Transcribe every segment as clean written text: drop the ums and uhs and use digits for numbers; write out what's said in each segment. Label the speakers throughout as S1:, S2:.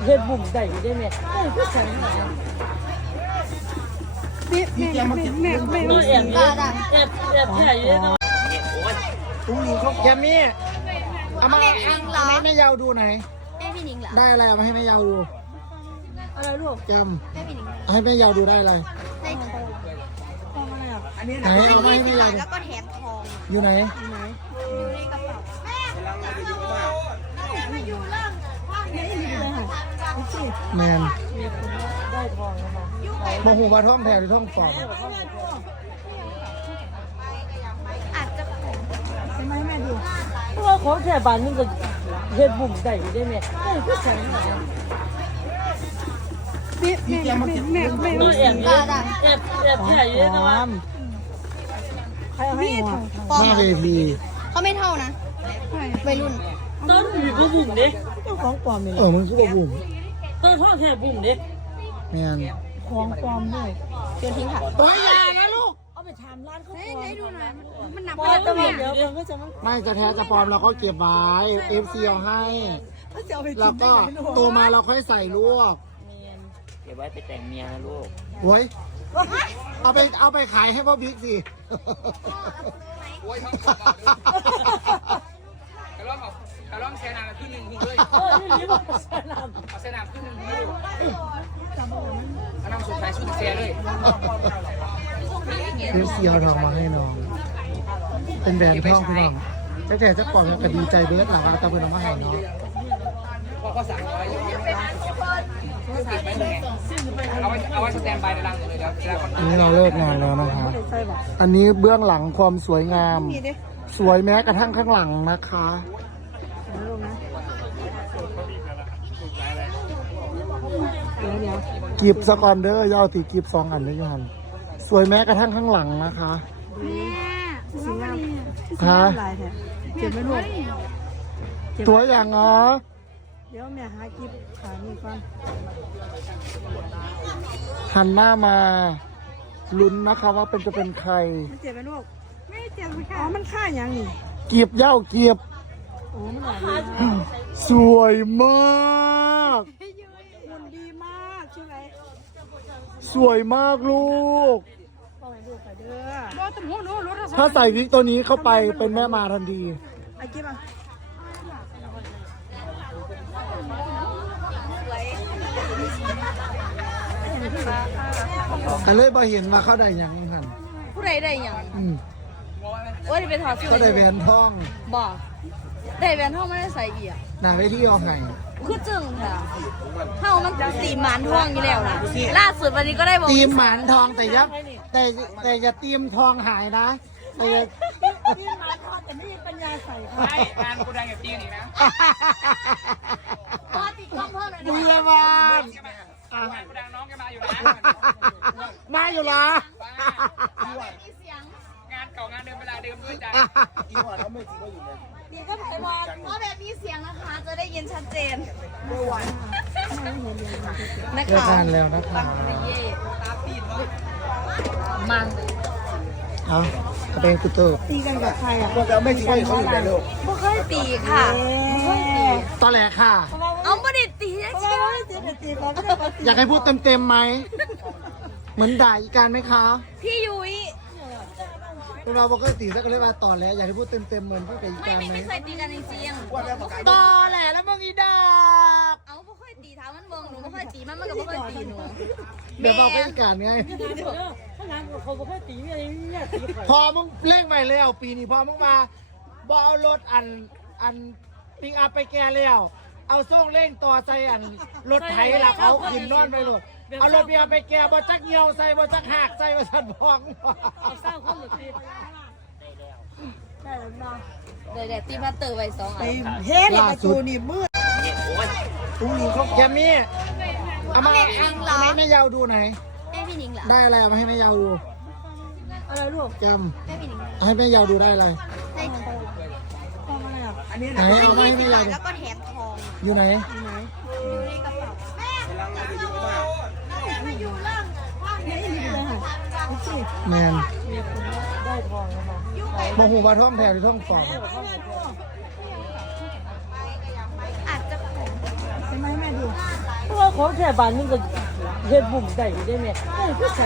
S1: เฮ็ดบุ่มได้อยู่ได้แม่ผู้ชายแม่ตัวแอบแค่อยู่ได้
S2: ตุ้งหนิงเขาแกมมี่เอามาให้แม่ยาวดูไหน
S3: พี่หนิงเหรอ
S2: ได้อะไรเอามาให้แม่ยาวดู
S1: อะไรลูก
S2: แกม
S3: พี่หนิง
S2: ให้แม่ยาวดูได้อะไร
S3: ได้ทอง
S1: ทองอะไรอ่ะ
S2: ไหนเอามาให้แม่ยาวดู
S3: แล้วก็แถมทอง
S2: อยู่ไหน
S3: อยู่ในกระเป๋าแม่
S2: แมน
S1: ได้ทองนะคะ
S2: มองหูมาท่องแถวหรือท่องฟอง
S3: อาจจะผม
S1: ใช่ไหมแม่ดูเพราะว่าของแค่บ้านนึงก็เฮ็ดบุ่มได้อยู่ได้แม่ผู้ชายแม่ตัวแอบแค่อยู่ได้แต่ว่าใครให้หัว
S3: ปลอม
S2: หน้าเวที
S3: เขาไม่เท่านะวัยรุ่น
S1: ต้นอยู่ก็บุ่มเด้เจ้าของปลอมนี่
S2: มึงชื่อว่าบุ๋ม
S1: ต้นทองแค่บุ่มเด้
S2: แมน
S1: ของปลอมด้วย
S3: โยนทิ้งค่ะ
S2: ตัวใหญ่นะลูก
S1: เอาไปทำร้านเขาปลอม
S3: ไหนดูหน่อยมันหนัก
S1: ปลอมแต่ว่าเดี๋ยวมันก็จะมัน
S2: ไม่จะแท้จะปลอมเราก็เก็บไว้เอฟซีเอาให้ แล้วก็โตมาเราค่อยใส่ลวก
S4: เก็บไว้ไปแต่งเมียนะลูก
S2: โว้ยเอาไปขายให้พ่อบิ๊กสิ
S4: โอ้ยท้องกระล่อมแช่น้ำขึ้นหนึ่งคุณเลย
S1: นี่รีบมาใส่ล
S4: เอาแช่น้ำขึ้นหนึ่งคุณเลยเอาน้ำสุดท้ายสุดแช่เลย
S2: เอฟซีเอาทองมาให้น้อง เป็นแบรนด์ทองพี่น้องแต่จะปล่อยก็ดีใจเบิร์ดหลังเอาตะเบิร์นมาให้เนาะ
S4: พอเขาสั่งไว้ติดไว้เลยเอาไว้สแตนบายในรังเลยแล้ว
S2: อันนี้เราเลิกงานแล้วนะคะ อันนี้เบื้องหลังความสวยงาม สวยแม้กระทั่งข้างหลังนะคะกีบสกอนเดอร์ยาวตีกีบ2 อันเลยยันสวยแม้กระทั่งข้างหลังนะคะฮะ
S1: เก็บไว้ลูก
S2: ตัวอย่างอ๋อ
S1: เดี๋ยวแม่หากิบขานี่ก่อน
S2: หันหน้ามาลุ้นนะคะว่าจะเป็นใคร
S1: มันเจ็บไหมลูกไม่เจ็บค่ะอ๋อมันฆ่าอย่างนี่
S2: กีบเหย้ากีบ
S1: โอ้มันหลาย
S2: สวยมาก
S1: มันดีมากใช่ไหม
S2: สวยมากลูก
S1: พ่อให้ลูกไปเด้อบ่ต้องหูหนูรถ
S2: ถ้าใส่วิกตัวนี้เข้าไปเป็นแม่มาทันที
S1: ไอ้กิบอ่ะ
S2: แต่เลยบ่เห็นมาเข้าได้ยังหัน
S3: ผู้ใดได้ยัง
S2: อืม
S3: โอ้ยไปถอดเสื้อ
S2: ก็ได้แหวนทอง
S3: บอกได้แหวนทองไม่ได้ใส่เอีย
S2: หนาเวทีเอาไห้
S3: คือจึงค่ะเฮามันสีหมานทองอยู่แล้วนะล่าสุดวันนี้ก็ได้บอก
S2: ตีมหมานทองแต่ยับแต่อย่าตีมทองหายนะแต่อย่า
S1: นี่มาทอดแต่ไม่มีปัญญาใส่ค่ะ
S4: ไม่งานกูดังอย่างตีนี่นะ
S3: พอติดกล้องเพิ่มเลย
S2: ดีเลยบาน
S4: งานกูดังน้องแกมาอยู่นะ
S2: มาอยู่ละ
S3: มีเสียง
S4: งานเก่างานเดิมเวลาเดิมด้วยจ้ะ
S3: ดีก็ไทยบอลเพราะแบบมีเสียงนะคะ จะได้ยินชัดเจนนะ
S2: เลิก
S3: คะ
S2: งานแล้วนะคะ
S3: มัน
S2: เอากระเบงกุเตอร์
S1: ตีกันกับใครอ่ะ
S2: ก็ไม่ใช่เขาอยู่ในโลก
S3: ไม่เคยตีค่ะไม่เคยตี
S2: ตอนแรกค่ะ
S3: เอาไม่ได้ตีนะเชียว
S1: ตีเขาไม่ได้
S2: อยากให้พูดเต็มๆไหม เหมือนด่าอีการไหมคะ
S3: พี่ยุ้ย
S2: เราบอกก็ตีสักเรียกว่าตอนแล้วอยากให้พูดเต็มๆเหมือนพูดกับอีการไหม
S3: ไม่เคยตีกันจริง
S2: ตอแหละแล้วมึงอีดอก
S3: ๆเอาไม่เคยตีท้ามันเบิ่งหนูไม่เคยตีมันก็ไม่เคยตีหนู
S2: เดี๋ยวบอกกับอีการไง
S1: ข้างหลังเขาบอกว่าตีอะไรเนี่ยตีใคร
S2: พอมึงเร่งไปแล้วปีนี้พอมึงมาบอเอารถอันปิงอัพไปแกแล้ว เอาโซ่งเร่งต่อใส่อันรถไถหลักเอาขึ้นนอนไปรถเอารถเบียร์ไปแกบอจักเหี่ยวใส่บอจักหักใส่บอจักพอง
S1: เอาสร้างคนหรือตีได้แล้วนะ
S3: เดี๋ยวตีพัตเตอร์ไว้2 อัน
S1: เฮ้ยประตูนี่มืด
S2: ตุ้งหนิงเขาแกมมี่เอามาให้แม่ยาวดูไหน
S3: แม่พี่หนิงเหรอ
S2: ได้อะไรเอามาให้แม่ยาวดู
S1: อะไรลูก
S2: แกม
S3: แม่พี่หนิง
S2: เอาให้แม่ยาวดูได้อะไร
S3: ได้ทอง
S1: ทองอะไรอ่ะ
S2: ไหนเอามาให้แม่ยาวดู
S3: แล้วก็แถมทอง
S2: อยู่ไหน
S3: อยู่ในกระเป๋าแม่อยู่ล่าง
S2: แมน
S1: ได้ทองแล้วมา
S2: มองหูมาท่องแถวหรือท่องฟอง
S3: อาจจะผม
S1: ใช่ไหมแม่ดู
S3: แ
S1: ของแค่บานนึงก็เฮ็ดบุ่มได้ได้แม่ก็แข็ง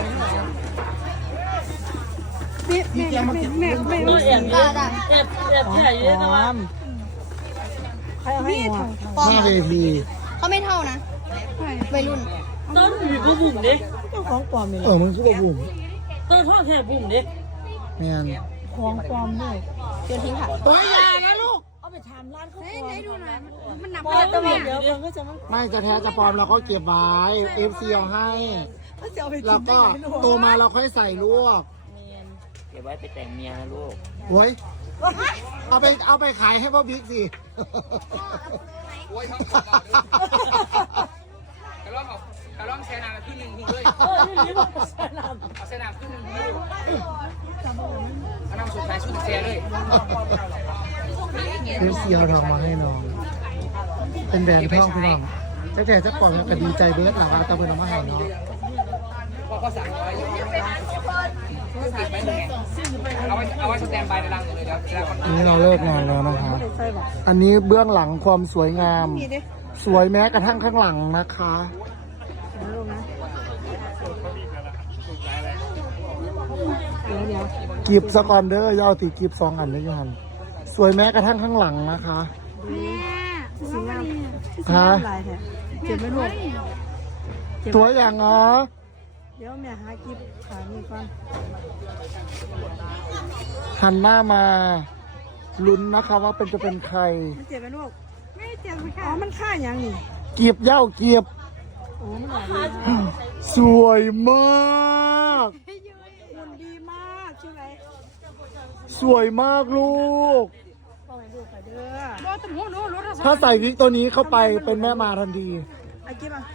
S1: ตัวแอบแค่อยู่ในว่าใครให้หัว
S2: หน้าเวที
S3: เขาไม่เท่านะวัยรุ่น
S1: ต้นมีบุ่มเด้
S2: ของปลอมนี่มึงคือบุ่ม
S1: ต้นท่อแค่บุ่มเด้
S2: แม่น
S1: ของปลอมด้วย
S3: โยนทิ้งค่ะ
S2: ตัวใหญ่นะลูก
S1: เอาไปทำร้านเขา
S3: ไหนดูหน่อยมันหนัก
S1: ปลอมตัวเดี๋ยวมันก็จะ
S2: ไม่จะแท้จะปลอมเราก็เก็บไว้ FC เอาให้แล้วก็โตมาเราค่อยใส่ลูก
S4: เก็บไว้ไปแต่งเมียนะลูก
S2: โว้ยเอาไปขายให้พ่อบิ๊กสิ
S4: โอ้ยทั้งกระล่องแซนามขึ้นหนึ่งหูเลย
S1: นี่มันสนาม
S4: เอาแซนามขึ้นหนึ่งหูเลยเอาน้ำสุดท้ายสุดแซเลย
S2: เอฟซีเอาทองมาให้น้อง เป็นแบรนด์ทองพี่น้องแต่จะปล่อยมันก็ดีใจเบิร์ดหลังว่าตะเพิ่นเอามาให้เนาะ
S4: พ่อสั่งไว้ติดไว้เลยเอาไว้สแตนบายในรังเลยแล้ว
S2: อันนี้เราเลิกงานแล้วนะคะ อันนี้เบื้องหลังความสวยงาม สวยแม้กระทั่งข้างหลังนะคะกีบสกอนเดอร์ยาวตีกีบ2 อันด้วยกันสวยแม้กระทั่งข้างหลังนะคะฮะ
S1: เจ็บไหมลูก
S2: ตัวอย่างเหรอ
S1: เดี๋ยวแม่หากิบขานี่ก่อน
S2: หันหน้ามาลุ้นนะคะว่าจะเป็นใคร
S1: มันเจ็บไหมลูกไม่เจ็บค่ะอ๋อมันค่าอย่างนี่
S2: กีบเหย้ากีบ
S1: โอ้มันหลาย
S2: สวยมาก
S1: มันดีมากใช่ไหม
S2: สวยมากลูก
S1: พ่อให้ดูไปเด้อรถตำรวจรถ
S2: ถ้าใส่วิกตัวนี้เข้าไปเป็นแม่มาทันที
S1: ไอ้กิ๊บอ่ะ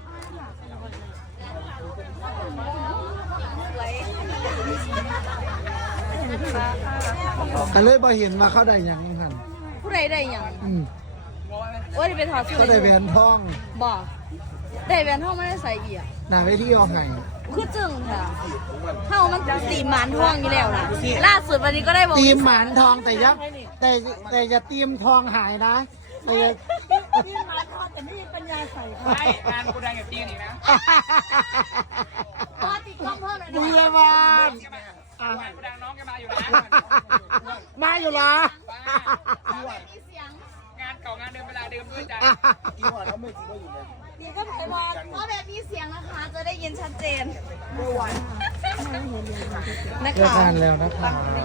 S2: กันเลยบ่เห็นมาเข้าได้ยังหัน
S3: ผู้ใดได้ยัง
S2: อืม
S3: โอ้ยไปถอดเสื้อ
S2: ก็ได้แหวนทอง
S3: บอกได้แหวนทองไม่ได้ใส่อีก
S2: หนาเวทีเอาให้
S3: คือจึงค่ะเท่ามันสีหมานทองอยู่แล้วนะล่าสุดวันนี้ก็ได้บอก
S2: ตีมหมานทองแต่ยับแต่อย่าตีมทองหายนะแต่อย่า
S1: นี่มาทอดแต่ไม่มีปัญญาใส่
S4: ใช่งานกูดังอย่างตีนี่นะ
S3: พอติดกล้องเพิ่มเลย
S2: ดี
S3: นะ
S2: เลยบาน
S4: งานกูดังน้องแกมาอยู่นะ
S2: มาอยู่ละ
S3: มีเสียง
S4: งานเก่างานเดิมเวลาเดิมด้วยจ้ะ
S3: นี่ก็ไผ่บอลเพราะแบบมีเสียงนะคะ จะได้ยินชัดเจนนะ
S2: เลิก
S3: คะ
S2: งานแล้วนะคะ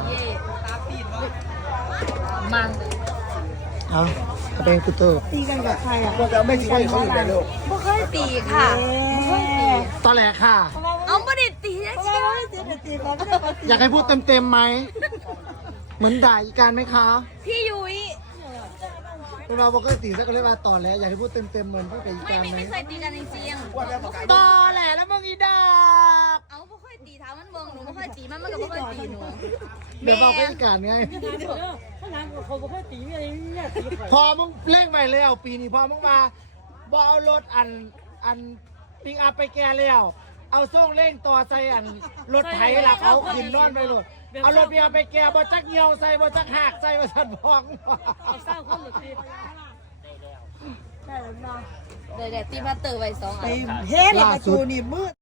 S3: มัน
S2: เอาจะเป็นกูเตอร์
S1: ตีกันกับใครอ่ะ
S2: ก็ไม่ใช่เขาอยู่ในโลก
S3: ไม่เคยตีค่ะไม่เคยตี
S2: ตอนแรกค่ะ
S3: เอาไม่ได้ตีนะเชียว
S1: ตีกันไม่ได้มาตี
S2: อยากให้พูดเต็มๆไหม เหมือนด่าอีการไหมคะ
S3: พี่ยุ้ย
S2: เราบอกก็ตีสักก็เลยว่าตอนแล้วอยากให้พูดเต็มๆเหมือนพูดกับอีการไหม
S3: ไม่เคยตีกันจริง
S2: ตอแหละแล้วมึงอีดอก
S3: ๆเอาไม่เคยตีเท้ามันเบิ่งหนูไม่เคยตีมันก็ไม่เคยตีหนู
S2: เดี๋ยวบอกกับอีการไง
S1: ข้างหลังเขาก็แค่ตีอะไรเนี่ยตีใคร
S2: พอมึงเล่งไปแล้วปีนี้พอมึงมาบอเอารถอันปิงอัพไปแก่แล้ว เอาส่งเล่งต่อใส่รถไถล่ะเขาขึ้นนอนไปรถเอารถปิงอัพไปแก่บ่จักเหี่ยวใส่บ่จักหักใส่บ่สันพอง
S1: เศร้าคนหรือตีได้แล้วนะ
S3: เดี๋ยวตีพัตเตอร์ไว้2 อัน
S1: เฮ้ยประตูนี่มืด